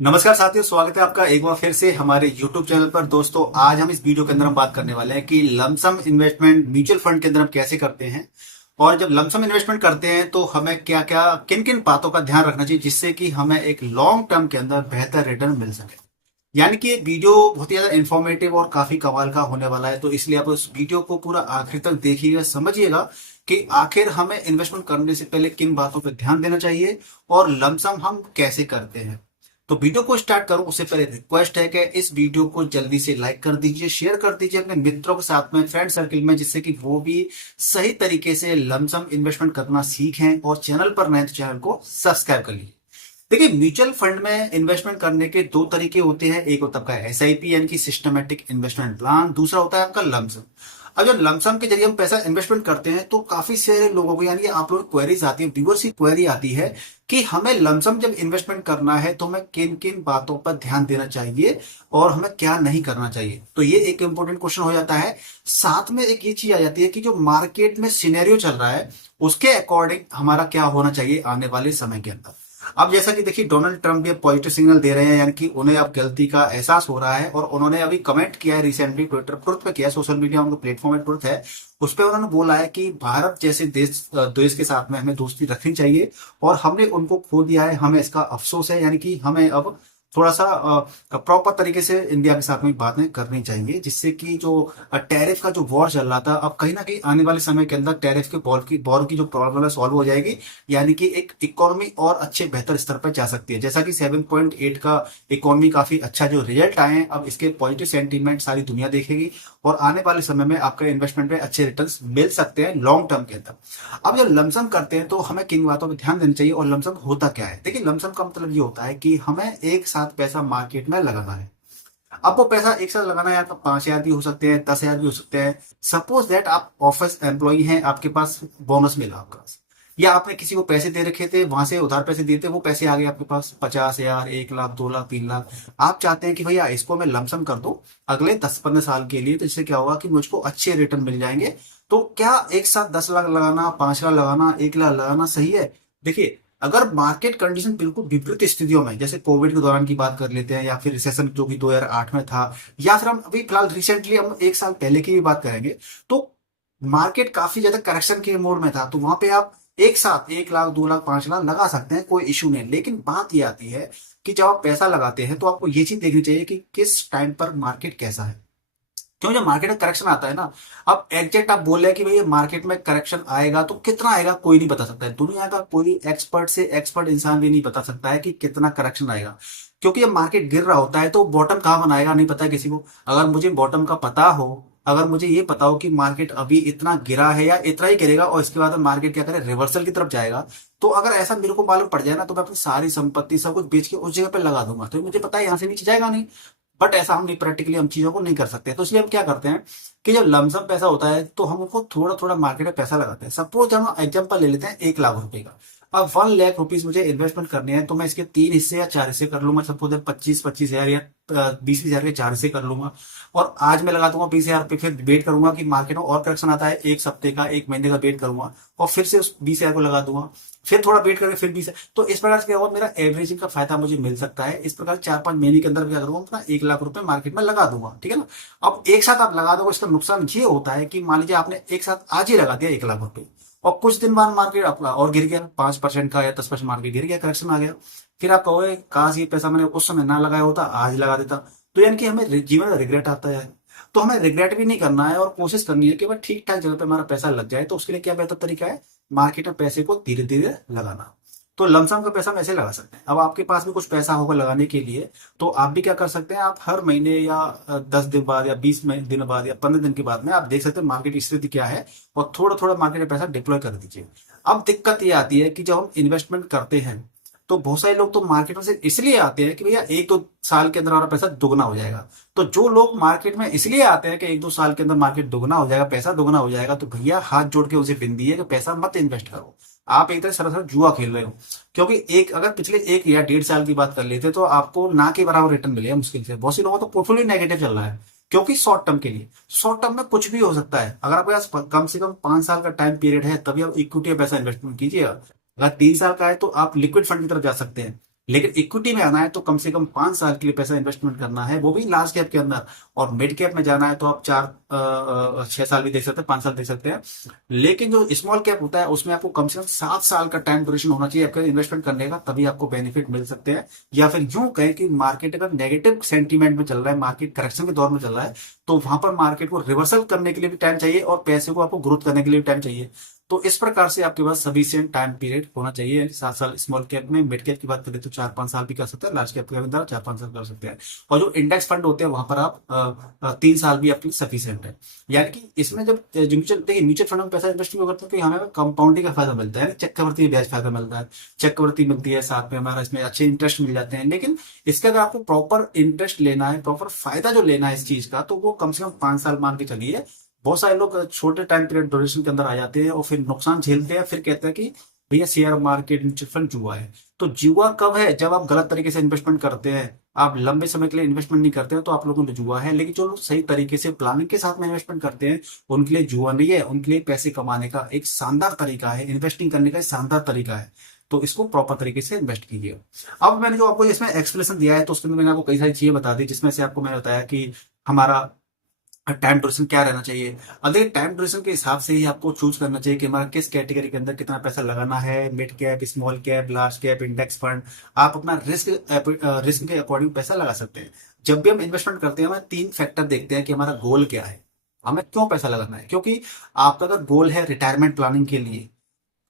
नमस्कार साथियों, स्वागत है आपका एक बार फिर से हमारे YouTube चैनल पर। दोस्तों, आज हम इस वीडियो के अंदर हम बात करने वाले हैं कि लमसम इन्वेस्टमेंट म्यूचुअल फंड के अंदर हम कैसे करते हैं। और जब लमसम इन्वेस्टमेंट करते हैं तो हमें क्या क्या किन किन बातों का ध्यान रखना चाहिए जिससे कि हमें एक लॉन्ग टर्म के अंदर बेहतर रिटर्न मिल सके। यानी कि ये वीडियो बहुत ही ज्यादा इंफॉर्मेटिव और काफी कमाल का होने वाला है, तो इसलिए आप उस वीडियो को पूरा आखिर तक देखिएगा, समझिएगा कि आखिर हमें इन्वेस्टमेंट करने से पहले किन बातों पर ध्यान देना चाहिए और लमसम हम कैसे करते हैं। तो वीडियो को स्टार्ट करूं उससे पहले रिक्वेस्ट है कि इस वीडियो को जल्दी से लाइक कर दीजिए, शेयर कर दीजिए अपने मित्रों के साथ में, फ्रेंड सर्कल में, जिससे कि वो भी सही तरीके से लमसम इन्वेस्टमेंट करना सीखें। और चैनल पर नए तो चैनल को सब्सक्राइब कर लीजिए। देखिए, म्यूचुअल फंड में इन्वेस्टमेंट करने के दो तरीके होते हैं। एक होता है आपका एसआईपी यानी कि सिस्टमेटिक इन्वेस्टमेंट प्लान, दूसरा होता है आपका लमसम। अब जब लमसम के जरिए हम पैसा इन्वेस्टमेंट करते हैं तो काफी सारे लोगों को, यानी कि आप लोगों को क्वेरीज आती है, व्यूअर्स की क्वेरी आती है कि हमें लमसम जब इन्वेस्टमेंट करना है तो हमें किन किन बातों पर ध्यान देना चाहिए और हमें क्या नहीं करना चाहिए। तो ये एक इंपॉर्टेंट क्वेश्चन हो जाता है। साथ में एक ये चीज आ जाती है कि जो मार्केट में सिनेरियो चल रहा है उसके अकॉर्डिंग हमारा क्या होना चाहिए आने वाले समय के अंदर। अब जैसा कि देखिए, डोनाल्ड ट्रंप भी पॉजिटिव सिग्नल दे रहे हैं, यानी कि उन्हें अब गलती का एहसास हो रहा है और उन्होंने अभी कमेंट किया है रिसेंटली, ट्विटर ट्रुथ पे किया है, सोशल मीडिया उनका प्लेटफॉर्म है ट्रुथ है, उस पर उन्होंने बोला है कि भारत जैसे देश के साथ में हमें दोस्ती रखनी चाहिए और हमने उनको खो दिया है, हमें इसका अफसोस है। यानी कि हमें अब थोड़ा सा प्रॉपर तरीके से इंडिया के साथ में बातें करनी चाहिए, जिससे कि जो टैरिफ का जो वॉर चल रहा था, अब कहीं ना कहीं आने वाले समय के अंदर टैरिफ के वॉर की जो प्रॉब्लम है सॉल्व हो जाएगी। यानी कि एक इकोनॉमी और अच्छे बेहतर स्तर पर जा सकती है। जैसा कि 7.8 का इकोनॉमी काफी अच्छा जो रिजल्ट आए हैं, अब इसके पॉजिटिव सेंटीमेंट सारी दुनिया देखेगी और आने वाले समय में आपके इन्वेस्टमेंट में अच्छे रिटर्न्स मिल सकते हैं लॉन्ग टर्म के अंदर। अब जब लमसम करते हैं तो हमें किन बातों पर ध्यान देना चाहिए और लमसम होता क्या है। देखिए, लमसम का मतलब ये होता है कि हमें एक साथ पैसा मार्केट में लगाना है। अब वो पैसा एक साथ लगाना है, तो 5,000 भी हो सकते हैं, 10,000 भी हो सकते हैं। सपोज दैट आप ऑफिस एम्प्लॉई हैं, आपके पास बोनस मिला आपके पास, या आपने किसी को पैसे दे रखे थे, वहां से उधार पैसे दिए थे, वो पैसे आ गए आपके पास 50,000, 1 लाख, 2 लाख, 3 लाख। आप चाहते हैं कि भैया इसको मैं लमसम कर दूं अगले 10-15 साल के लिए, तो इससे क्या होगा कि मुझको अच्छे रिटर्न मिल जाएंगे। तो क्या एक साथ 10 लाख लगाना, 5 लाख लगाना, 1 लाख लगाना सही है? देखिए, अगर मार्केट कंडीशन बिल्कुल विपरीत स्थितियों में, जैसे कोविड के दौरान की बात कर लेते हैं, या फिर रिसेशन जो कि 2008 में था, या फिर हम अभी फिलहाल रिसेंटली हम 1 साल पहले की भी बात करेंगे, तो मार्केट काफी ज्यादा करेक्शन के मोड में था, तो वहां पे आप एक साथ 1 लाख, 2 लाख, 5 लाख लगा सकते हैं, कोई इशू नहीं। लेकिन बात ये आती है कि जब आप पैसा लगाते हैं तो आपको ये चीज देखनी चाहिए कि किस टाइम पर मार्केट कैसा है। क्यों, जब मार्केट में करेक्शन आता है ना, अब एग्जैक्ट आप बोल रहे हैं कि भाई मार्केट में करेक्शन आएगा तो कितना आएगा, कोई नहीं बता सकता है। दुनिया का कोई एक्सपर्ट से एक्सपर्ट इंसान भी नहीं बता सकता है कि कितना करेक्शन आएगा, क्योंकि जब मार्केट गिर रहा होता है तो बॉटम कहाँ बनाएगा नहीं पता है किसी को। अगर मुझे बॉटम का पता हो, अगर मुझे ये पता हो कि मार्केट अभी इतना गिरा है या इतना ही गिरेगा और इसके बाद मार्केट क्या करे, रिवर्सल की तरफ जाएगा, तो अगर ऐसा मेरे को मालूम पड़ जाए ना, तो मैं अपनी सारी संपत्ति सब कुछ बेच के उस जगह पे लगा दूंगा, तो मुझे पता है यहाँ से नीचे जाएगा नहीं। बट ऐसा हम नहीं, प्रैक्टिकली हम चीजों को नहीं कर सकते, तो इसलिए हम क्या करते हैं कि जब लमसम पैसा होता है तो हम उनको थोड़ा थोड़ा मार्केट में पैसा लगाते हैं। सपोज हम एग्जांपल ले लेते हैं 1 लाख रुपए का। अब 1 लाख रुपीज मुझे इन्वेस्टमेंट करने हैं, तो मैं इसके 3 हिस्से या 4 हिस्से कर लूंगा। सपोज 25-25 हजार या 20-20 हजार के 4 हिस्से कर लूंगा, और आज मैं लगा दूंगा 20 हजार रुपये, फिर वेट करूंगा कि मार्केट में और करेक्शन आता है, 1 हफ्ते का, 1 महीने का वेट करूंगा, और फिर से उस 20 हजार को लगा दूंगा, फिर थोड़ा वेट करके फिर 20। तो इस प्रकार से क्या होगा, मेरा एवरेजिंग का फायदा मुझे मिल सकता है। इस प्रकार 4-5 महीने के अंदर क्या करूंगा, अपना 1 लाख रुपए मार्केट में लगा दूंगा, ठीक है ना। अब एक साथ आप लगा दोगे, इसका नुकसान ये होता है कि मान लीजिए आपने एक साथ आज ही लगा दिया 1 लाख रुपए, और कुछ दिन बाद मार्केट आपका और गिर गया, 5% का या 10% मार्केट गिर गया, करेक्शन आ गया। फिर आप कहोगे काश ये पैसा मैंने उस समय ना लगाया होता, आज ही लगा देता। तो यानी कि हमें जीवन में रिग्रेट आता है। तो हमें रिग्रेट भी नहीं करना है और कोशिश करनी है कि भाई ठीक ठाक जगह पे हमारा पैसा लग जाए। तो उसके लिए क्या बेहतर तरीका है, मार्केट में पैसे को धीरे धीरे लगाना। तो लमसम का पैसा हम ऐसे लगा सकते हैं। अब आपके पास भी कुछ पैसा होगा लगाने के लिए, तो आप भी क्या कर सकते हैं, आप हर महीने या 10 दिन बाद या 20 दिन बाद या 15 दिन के बाद में आप देख सकते हैं मार्केट की स्थिति क्या है, और थोड़ा थोड़ा मार्केट में पैसा डिप्लॉय कर दीजिए। अब दिक्कत ये आती है कि जब हम इन्वेस्टमेंट करते हैं तो बहुत सारे लोग तो मार्केट में से इसलिए आते हैं कि भैया 1-2 साल के अंदर हमारा पैसा दुगना हो जाएगा। तो जो लोग मार्केट में इसलिए आते हैं कि 1-2 साल के अंदर मार्केट दुगना हो जाएगा, पैसा दुगना हो जाएगा, तो भैया हाथ जोड़ के उसे विनती है कि पैसा मत इन्वेस्ट करो। आप एक तरह से सरासर जुआ खेल रहे हो। क्योंकि एक अगर पिछले 1 या 1.5 साल की बात कर लेते तो आपको ना के बराबर रिटर्न मिलेगा मुश्किल से। बहुत से लोगों का तो पोर्टफोलियो नेगेटिव चल रहा है, क्योंकि शॉर्ट टर्म के लिए, शॉर्ट टर्म में कुछ भी हो सकता है। अगर आपके पास कम से कम 5 साल का टाइम पीरियड है, तभी आप इक्विटी में पैसा इन्वेस्टमेंट कीजिएगा। अगर 3 साल का है तो आप लिक्विड फंड की तरफ जा सकते हैं। लेकिन इक्विटी में आना है तो कम से कम 5 साल के लिए पैसा इन्वेस्टमेंट करना है, वो भी लार्ज कैप के अंदर। और मिड कैप में जाना है तो आप 6 साल भी देख सकते हैं, 5 साल देख सकते हैं। लेकिन जो स्मॉल कैप होता है उसमें आपको कम से कम 7 साल का टाइम ड्यूरेशन होना चाहिए आपका इन्वेस्टमेंट करने का, तभी आपको बेनिफिट मिल सकते हैं। या फिर यूं कहें कि मार्केट अगर नेगेटिव सेंटीमेंट में चल रहा है, मार्केट करेक्शन के दौर में चल रहा है, तो वहां पर मार्केट को रिवर्सल करने के लिए भी टाइम चाहिए और पैसे को आपको ग्रोथ करने के लिए भी टाइम चाहिए। तो इस प्रकार से आपके पास सफिशिएंट टाइम पीरियड होना चाहिए, यानी 7 साल स्मॉल कैप में। मिड कैप की बात करें तो 4-5 साल भी कर सकते हैं, लार्ज कैप के अंदर 4-5 साल कर सकते हैं। और जो इंडेक्स फंड होते हैं वहां पर आप 3 साल भी आपके लिए सफिशियंट है। यानी कि इसमें जब म्यूचुअल फंड में पैसा इन्वेस्ट क्यों करते हैं, कि हमें कंपाउंडिंग का फायदा मिलता है, चक्रवृद्धि ब्याज फायदा मिलता है, चक्रवृद्धि मिलती है, साथ में हमारा इसमें अच्छे इंटरेस्ट मिल जाते हैं। लेकिन इसका अगर आपको प्रॉपर इंटरेस्ट लेना है, प्रॉपर फायदा जो लेना है इस चीज का, तो वो कम से कम 5 साल मान के चलिए। बहुत सारे लोग छोटे टाइम पीरियड ड्यूरेशन के अंदर आ जाते हैं और फिर नुकसान झेलते हैं, फिर कहते हैं कि भैया शेयर मार्केट म्यूचुअल फंड जुआ है। तो जुआ कब है? जब आप गलत तरीके से इन्वेस्टमेंट करते हैं, आप लंबे समय के लिए इन्वेस्टमेंट नहीं करते हो, तो आप लोगों ने जुआ है। लेकिन जो लोग सही तरीके से प्लानिंग के साथ में इन्वेस्टमेंट करते हैं, उनके लिए जुआ नहीं है, उनके लिए पैसे कमाने का एक शानदार तरीका है, इन्वेस्टिंग करने का एक शानदार तरीका है। तो इसको प्रॉपर तरीके से इन्वेस्ट कीजिए। अब मैंने जो आपको इसमें एक्सप्लेनेशन दिया है, तो उसके अंदर मैंने आपको कई सारी चीजें बता दी, जिसमें से आपको मैंने बताया कि हमारा टाइम ड्यूरेशन क्या रहना चाहिए। अगर टाइम ड्यूरेशन के हिसाब से ही आपको चूज करना चाहिए कि हमारा किस कैटेगरी के अंदर कितना पैसा लगाना है, mid cap, small cap, large cap, index fund. आप अपना रिस्क के अकॉर्डिंग पैसा लगा सकते हैं। जब भी हम इन्वेस्टमेंट करते हैं, हमें 3 फैक्टर देखते हैं कि हमारा गोल क्या है, हमें क्यों पैसा लगाना है। क्योंकि आपका अगर गोल है रिटायरमेंट प्लानिंग के लिए,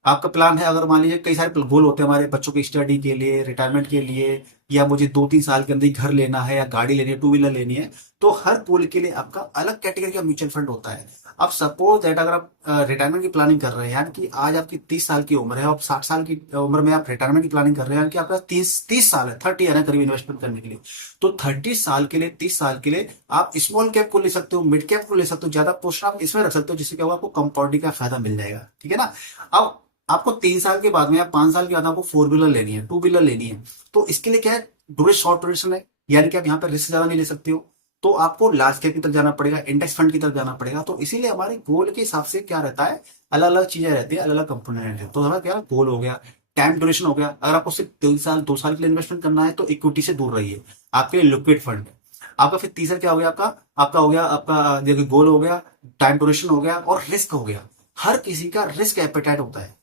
आपका प्लान है, अगर मान लीजिए कई सारे गोल होते हैं हमारे बच्चों की स्टडी के लिए, रिटायरमेंट के लिए, या मुझे 2-3 साल के अंदर ही घर लेना है, या गाड़ी लेनी है, टू व्हीलर लेनी है, तो हर गोल के लिए आपका अलग कैटेगरी का म्यूचुअल फंड होता है। अब सपोज दैट अगर आप रिटायरमेंट की प्लानिंग कर रहे हैं, यानी कि आज आपकी 30 साल की उम्र है और 60 साल की उम्र में आप रिटायरमेंट की प्लानिंग कर रहे हैं, यानी कि आपका 30 साल है, 30 है ना करीब इन्वेस्टमेंट करने के लिए। तो 30 साल के लिए, 30 साल के लिए आप स्मॉल कैप को ले सकते हो, मिड कैप को ले सकते हो, ज्यादा पोर्शन आप इसमें रख सकते हो, जिससे क्या होगा, आपको कंपाउंडिंग का फायदा मिल जाएगा। ठीक है ना। अब आपको 3 साल के बाद में या 5 साल के बाद आपको 4 व्हीलर लेनी है, 2 व्हीलर लेनी है, तो इसके लिए क्या है, शॉर्ट ड्यूरेशन है, यानी कि आप यहाँ पर रिस्क ज्यादा नहीं ले सकते हो, तो आपको लार्ज कैप की तरफ जाना पड़ेगा, इंडेक्स फंड की तरफ जाना पड़ेगा। तो इसीलिए हमारे गोल के हिसाब से क्या रहता है, अलग अलग चीजें रहती है, अलग अलग कंपोनेंट है। तो हमारा क्या गोल हो गया, टाइम ड्यूरेशन हो गया। अगर आपको सिर्फ 3 साल 2 साल के लिए इन्वेस्टमेंट करना है, तो इक्विटी से दूर रहिए, आपके लिए लिक्विड फंड है। आपका फिर तीसरा क्या हो गया, आपका आपका हो गया, आपका देखिए गोल हो गया, टाइम ड्यूरेशन हो गया, और रिस्क हो गया। हर किसी का रिस्क एपेटाइट होता है।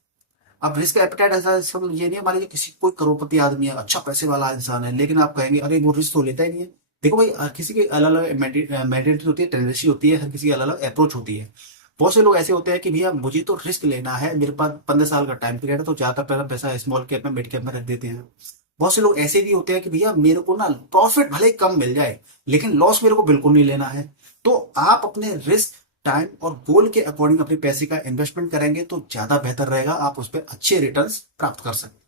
अब रिस्क एपेटाइट ऐसा मतलब ये नहीं है, मान लीजिए किसी कोई करोड़पति आदमी है, अच्छा पैसे वाला इंसान है, लेकिन आप कहेंगे अरे वो रिस्क तो लेता ही नहीं है। देखो भाई, हर किसी की अलग अलग मेंटेलिटी होती है, टेंडेंसी होती है, हर किसी की अलग अलग अप्रोच होती है। बहुत से लोग ऐसे होते हैं कि भैया मुझे तो रिस्क लेना है, मेरे पास 15 साल का टाइम पीरियड है, तो ज्यादा पैसा स्मॉल कैप में, मिड कैप में रख देते हैं। बहुत से लोग ऐसे भी होते हैं कि भैया मेरे को ना प्रॉफिट भले ही कम मिल जाए, लेकिन लॉस मेरे को बिल्कुल नहीं लेना है। तो आप अपने रिस्क, टाइम और गोल के अकॉर्डिंग अपने पैसे का इन्वेस्टमेंट करेंगे तो ज्यादा बेहतर रहेगा, आप उस पर अच्छे रिटर्न्स प्राप्त कर सकते हैं।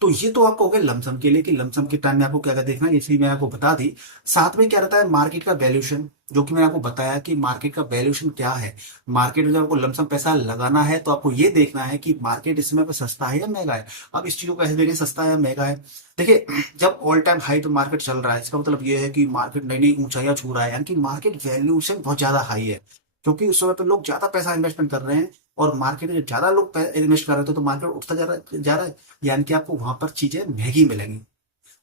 तो ये तो आपको हो गया लमसम के लिए, कि लमसम के टाइम में आपको क्या क्या देखना है, इसलिए मैं आपको बता दी। साथ में क्या रहता है, मार्केट का वैल्यूएशन, जो कि मैंने आपको बताया कि मार्केट का वैल्यूएशन क्या है। मार्केट में जब आपको लमसम पैसा लगाना है, तो आपको ये देखना है कि मार्केट इस समय पे सस्ता है या महंगा है। अब इस चीज को कैसे देखें, सस्ता है या महंगा है। देखिए, जब ऑल टाइम हाई तो मार्केट चल रहा है, इसका मतलब ये है कि मार्केट नई नई ऊंचाइयां छू रहा है, यानी कि मार्केट वैल्यूएशन बहुत ज्यादा हाई है। क्योंकि उस समय पे लोग ज्यादा पैसा इन्वेस्टमेंट कर रहे हैं, और मार्केट में जब ज्यादा लोग इन्वेस्ट कर रहे थे, तो मार्केट उठता जा रहा है, यानी कि आपको वहां पर चीजें महंगी मिलेंगी।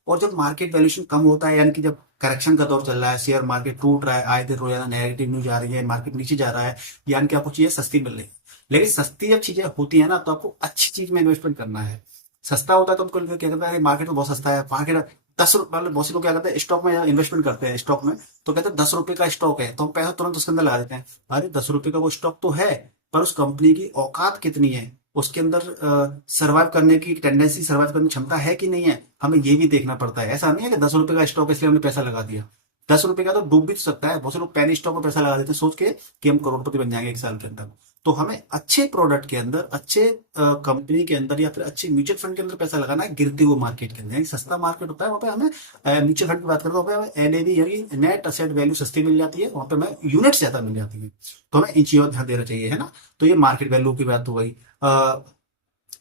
और जब मार्केट वैल्यूएशन कम होता है, यानी कि जब करेक्शन का दौर चल रहा है, शेयर मार्केट टूट रहा है, आए दिन रोजाना नेगेटिव न्यूज आ रही है, मार्केट नीचे जा रहा है, यानी कि आपको चीजें सस्ती मिल रही है। लेकिन सस्ती जब चीजें होती है ना, तो आपको अच्छी चीज में इन्वेस्टमेंट करना है। सस्ता होता है तो हमको क्या कहते हैं, मार्केट में बहुत सस्ता है, मार्केट 10 रुपए, मतलब बहुत से लोग क्या करते हैं, स्टॉक में इन्वेस्टमेंट करते हैं, स्टॉक में, तो कहते हैं 10 रुपए का स्टॉक है, तो हम पैसा तुरंत उसके अंदर लगा देते हैं। अरे 10 रुपए का वो स्टॉक तो है, पर उस कंपनी की औकात कितनी है, उसके अंदर सर्वाइव करने की टेंडेंसी, सर्वाइव करने की क्षमता है कि नहीं है, हमें ये भी देखना पड़ता है। ऐसा नहीं है कि 10 रुपए का स्टॉक है इसलिए हमने पैसा लगा दिया। 10 रुपए का तो डूब भी तो सकता है। बहुत से लोग पैनी स्टॉक में पैसा लगा देते हैं सोच के कि हम करोड़पति बन जाएंगे 1 साल के अंदर। तो हमें अच्छे प्रोडक्ट के अंदर, अच्छे कंपनी के अंदर, या फिर अच्छे म्यूचुअल फंड के अंदर पैसा लगाना है, गिरती हुई मार्केट के अंदर। यानी सस्ता मार्केट होता है, वहाँ पे हमें म्यूचुअल फंड की बात करते हैं, वहाँ पे एनएवी यानी नेट असेट वैल्यू सस्ती मिल जाती है, वहाँ पे हमें यूनिट्स ज्यादा मिल जाती है। तो हमें इन चीजों पर ध्यान देना चाहिए, है ना। तो ये मार्केट वैल्यू की बात हो गई।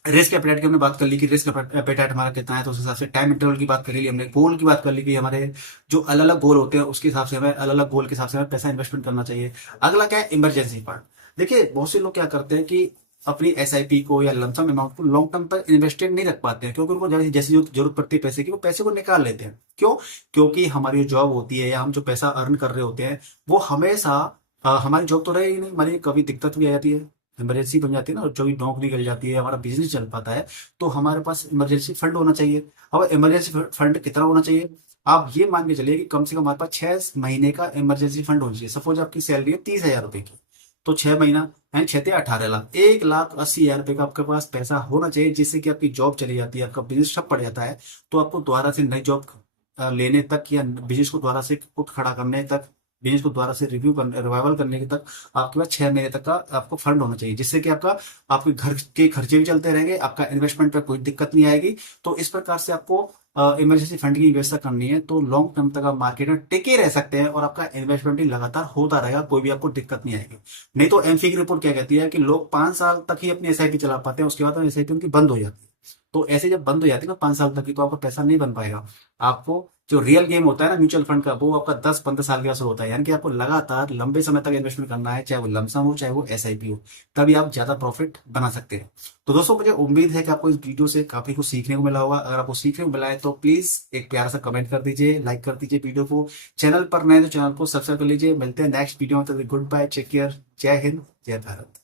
रिस्क एपेटाइट की हमने बात कर ली कि रिस्क एपेटाइट हमारा कितना है, तो उस हिसाब से टाइम इंटरवल की बात कर ली हमने, गोल की बात कर ली कि हमारे जो अलग अलग गोल होते हैं उसके हिसाब से हमें, अलग अलग गोल के हिसाब से हमें पैसा इन्वेस्टमेंट करना चाहिए। अगला क्या है, इमरजेंसी फंड। देखिए, बहुत से लोग क्या करते हैं कि अपनी एसआईपी को या लमसम अमाउंट को लॉन्ग टर्म पर इन्वेस्टेड नहीं रख पाते हैं, क्योंकि उनको जैसी जरूरत पड़ती है पैसे की, वो पैसे को निकाल लेते हैं। क्यों? क्योंकि हमारी जो जॉब होती है या हम जो पैसा अर्न कर रहे होते हैं वो हमेशा हमारी जॉब तो रहे ही नहीं, हमारी कभी दिक्कत भी आ जाती है, इमरजेंसी बन जाती है ना, और जो भी नौकरी निकल जाती है, हमारा बिजनेस चल पाता है, तो हमारे पास इमरजेंसी फंड होना चाहिए। अब इमरजेंसी फंड कितना होना चाहिए? आप ये मान के चलिए कि कम से कम हमारे पास 6 महीने का इमरजेंसी फंड होना चाहिए। सपोज आपकी सैलरी है 30,000 रुपए की, तो 6 महीना यानी 6 × 18 लाख, 1,80,000 रुपए का आपके पास पैसा होना चाहिए, जिससे कि आपकी जॉब चली जाती है, आपका बिजनेस ठप पड़ जाता है, तो आपको दोबारा से नई जॉब लेने तक या बिजनेस को दोबारा से उठ खड़ा करने तक, बिजनेस को दोबारा से रिव्यू करने, रिवाइवल करने के तक आपके पास 6 महीने तक का आपको फंड होना चाहिए, जिससे कि आपके घर के खर्चे भी चलते रहेंगे, आपका इन्वेस्टमेंट पे कोई दिक्कत नहीं आएगी। तो इस प्रकार से आपको इमरजेंसी फंड की व्यवस्था करनी है, तो लॉन्ग टर्म तक आप मार्केट में टिके रह सकते हैं और आपका इन्वेस्टमेंट भी लगातार होता रहेगा, कोई भी आपको दिक्कत नहीं आएगी। नहीं तो एमफी की रिपोर्ट क्या कहती है कि लोग 5 साल तक ही अपनी एसआईपी चला पाते हैं, उसके बाद एसआईपी उनकी बंद हो जाती है। तो ऐसे जब बंद हो जाती है ना 5 साल तक की, तो आपका पैसा नहीं बन पाएगा। आपको जो रियल गेम होता है ना म्यूचुअल फंड का, वो आपका 10-15 साल के बाद शुरू होता है, यानी कि आपको लगातार लंबे समय तक इन्वेस्टमेंट करना है, चाहे वो लमसम हो चाहे वो एसआईपी हो, तभी आप ज्यादा प्रॉफिट बना सकते हैं। तो दोस्तों, मुझे उम्मीद है कि आपको इस वीडियो से काफी कुछ सीखने को मिला होगा। अगर आपको सीखने को मिला है तो प्लीज एक प्यारा सा कमेंट कर दीजिए, लाइक कर दीजिए वीडियो को। चैनल पर नए तो चैनल को सब्सक्राइब कर लीजिए। मिलते हैं नेक्स्ट वीडियो में, तो गुड बाय, टेक केयर, जय हिंद, जय भारत।